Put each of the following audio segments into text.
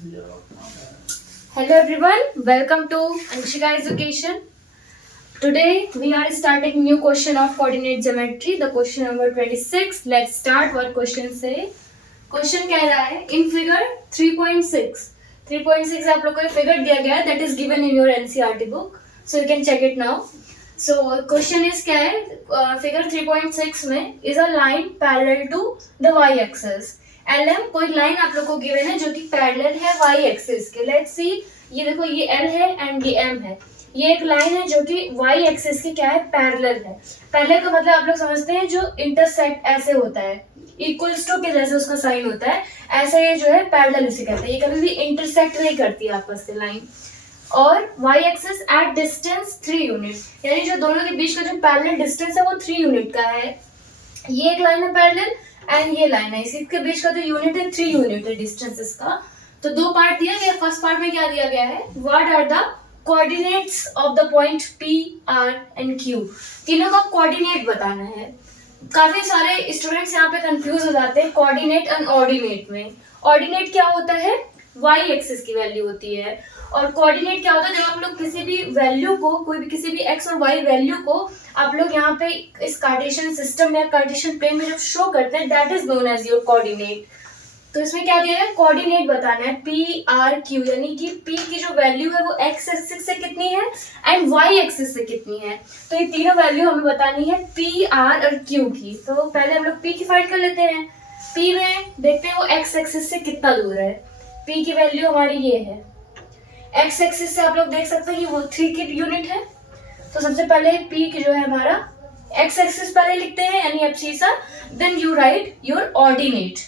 Hello everyone, welcome to Anshika Education. Today we are starting new question of coordinate geometry, the question number 26. Let's start what question say. Question कह रहा है in figure 3.6 आप लोग को ये figure दिया गया है that is given in your NCERT book, so you can check it now. So question is क्या है, figure 3.6 में is a line parallel to the y axis. LM कोई लाइन आप लोग को गिवन है जो कि पैरेलल है y एक्सिस के. लेट्स सी, ये देखो ये L है एंड ये M है. ये एक लाइन है जो कि y एक्सिस की क्या है, पैरेलल है. पैरेलल का मतलब आप लोग समझते हैं जो इंटरसेक्ट ऐसे होता है, इक्वल्स टू के जैसे उसका साइन होता है, ऐसे ये जो है पैरेलल इसे कहते हैं. ये कभी भी इंटरसेक्ट नहीं करती आपस से लाइन. और y axis at distance 3 unit, यानी जो दोनों के बीच का जो पैरेलल डिस्टेंस है वो 3 यूनिट का है. ये एक लाइन है पैरेलल एंड ये लाइन है, इसके बीच का जो यूनिट है 3 यूनिट है डिस्टेंस इसका. तो दो पार्ट दिया गया. फर्स्ट पार्ट में क्या दिया गया है, what are the coordinates of the point P, R and Q. तीनों का कोऑर्डिनेट बताना है. काफी सारे स्टूडेंट्स यहाँ पे कंफ्यूज हो जाते हैं कोऑर्डिनेट एंड ऑर्डिनेट में. ऑर्डिनेट क्या होता है, y एक्सिस की वैल्यू होती है, और कोऑर्डिनेट क्या होता है, जब आप लोग किसी भी वैल्यू को, कोई भी किसी भी x और y वैल्यू को आप लोग यहाँ पे इस कार्टेशियन सिस्टम या कार्टेशियन प्लेन में जब शो करते हैं, that is known as your coordinate. तो इसमें क्या दिया है, कोऑर्डिनेट बताना है P, R, Q, यानी कि P की जो वैल्यू है वो x एक्सिस से कितनी है एंड y एक्सिस से कितनी है. तो ये तीनों वैल्यू हमें बतानी है P, R और Q की. तो पहले हम लोग P की फाइंड कर लेते हैं. P में देखते हैं वो x एक्सिस से कितना दूर है. P की वैल्यू हमारी ये है. x एक्सिस से आप लोग देख सकते हैं कि वो 3 की यूनिट है. तो सबसे पहले P की जो है हमारा x एक्सिस पहले लिखते हैं यानी abscissa, then you write your ordinate.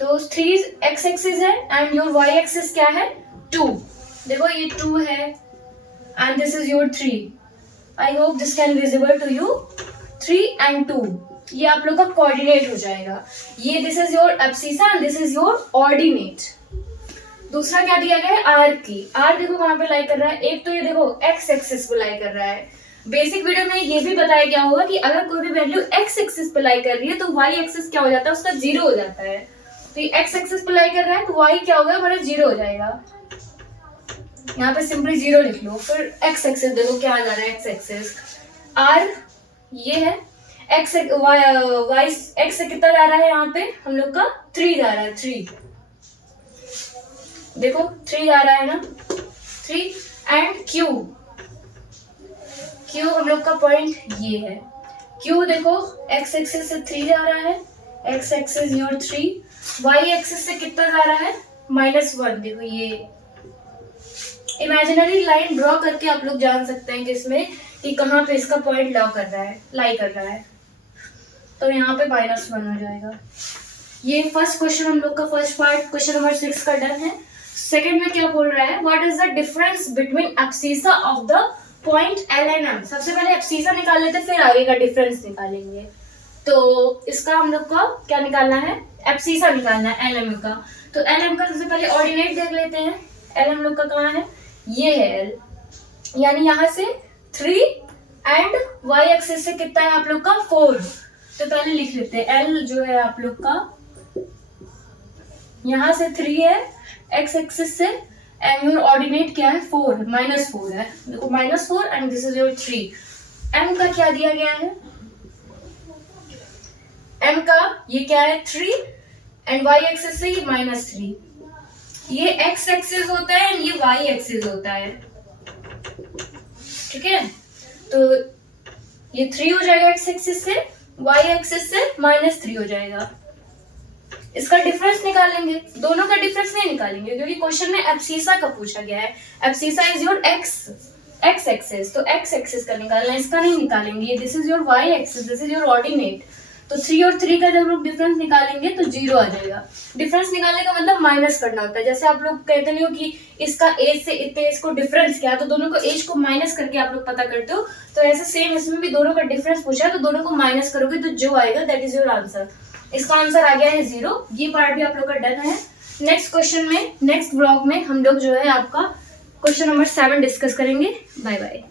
तो 3 x एक्सिस है एंड योर y एक्सिस क्या है, 2. देखो ये 2 है and this is your 3. I hope this can visible to you. 3 एंड 2 ये आप लोग का कोऑर्डिनेट हो जाएगा. ये this is your abscissa and this is your ordinate. दूसरा क्या दिया गया है, आर की. आर देखो वहां पे लाई कर रहा है. एक तो ये देखो एक्स एक्सिस पे लाई कर रहा है. बेसिक वीडियो में ये भी बताया गया होगा कि अगर कोई भी वैल्यू एक्स एक्सिस पे लाई कर रही है तो वाई एक्सिस क्या हो जाता है, उसका 0 हो जाता है. तो ये एक्स एक्सिस पे लाई कर रहा है तो वाई क्या होगा, हमारा 0 हो जाएगा. यहाँ पे सिंपली 0 लिख लो. फिर एक्स एक्सिस देखो क्या आ जा रहा है, एक्स एक्सिस आर ये है. एक्स वाई एक्स से कितना जा रहा है, यहाँ पे हम लोग का 3 जा रहा है. 3 देखो 3 आ रहा है ना, 3 एंड Q हम लोग का पॉइंट ये है. Q देखो x एक्सिस से 3 जा रहा है, x axis your 3, y axis से कितना जा रहा है, -1. देखो ये इमेजिनरी लाइन ड्रॉ करके आप लोग जान सकते हैं कि इसमें कि कहाँ पे इसका पॉइंट लाई कर रहा है. तो यहाँ पे -1 हो जाएगा. ये फर्स्ट क्वेश्चन हम लोग का फर्स्ट पार्ट क्वेश्चन नंबर 6 का डन है. सेकंड में क्या बोल रहा है, what is the difference between abscissa of the point L and M. सबसे पहले एब्सिसा निकाल लेते हैं, फिर आगे का डिफरेंस निकालेंगे. तो इसका हम लोग का क्या निकालना है, एब्सिसा निकालना है LM का. तो LM का सबसे पहले ऑर्डिनेट देख लेते हैं. LM लोग का कहाँ है, ये है L, यानी यहाँ से 3 एंड y एक्सिस से कितना है आप लोग का 4. तो पहले लिख लेते हैं L जो है आप लोग का यहाँ से 3 है x एक्सिस से, एंड योर ऑर्डिनेट क्या है, 4 -4 है. देखो -4 and this is your 3. m का क्या दिया गया है, m का ये क्या है 3 एंड y एक्सिस से ये -3. ये x एक्सिस होता है एंड ये y एक्सिस होता है. ठीक है, तो ये 3 हो जाएगा x एक्सिस से, y एक्सिस से -3 हो जाएगा. इसका डिफरेंस निकालेंगे. दोनों का डिफरेंस नहीं निकालेंगे क्योंकि क्वेश्चन में एब्सिसा का पूछा गया है. Abscissa is your x axis, तो एक्स एक्सिस का निकालना है, इसका नहीं निकालेंगे. This is your y axis, this is your ordinate. तो 3 और 3 का जब लोग डिफरेंस निकालेंगे तो 0 आ जाएगा. डिफरेंस निकालने का मतलब माइनस करना होता है. जैसे आप लोग कहते नहीं हो कि इसका एज से इतने एज को डिफरेंस क्या है, तो दोनों को एज को माइनस करके आप लोग पता करते हो. तो ऐसे सेम इसमें भी दोनों का डिफरेंस पूछा है, तो दोनों को माइनस करोगे तो जो आएगा दैट इज योर आंसर. इसका आंसर आ गया है 0. ये पार्ट भी आप लोग का डन है. नेक्स्ट क्वेश्चन में, नेक्स्ट ब्लॉग में हम लोग जो है आपका क्वेश्चन नंबर 7 डिस्कस करेंगे. Bye bye.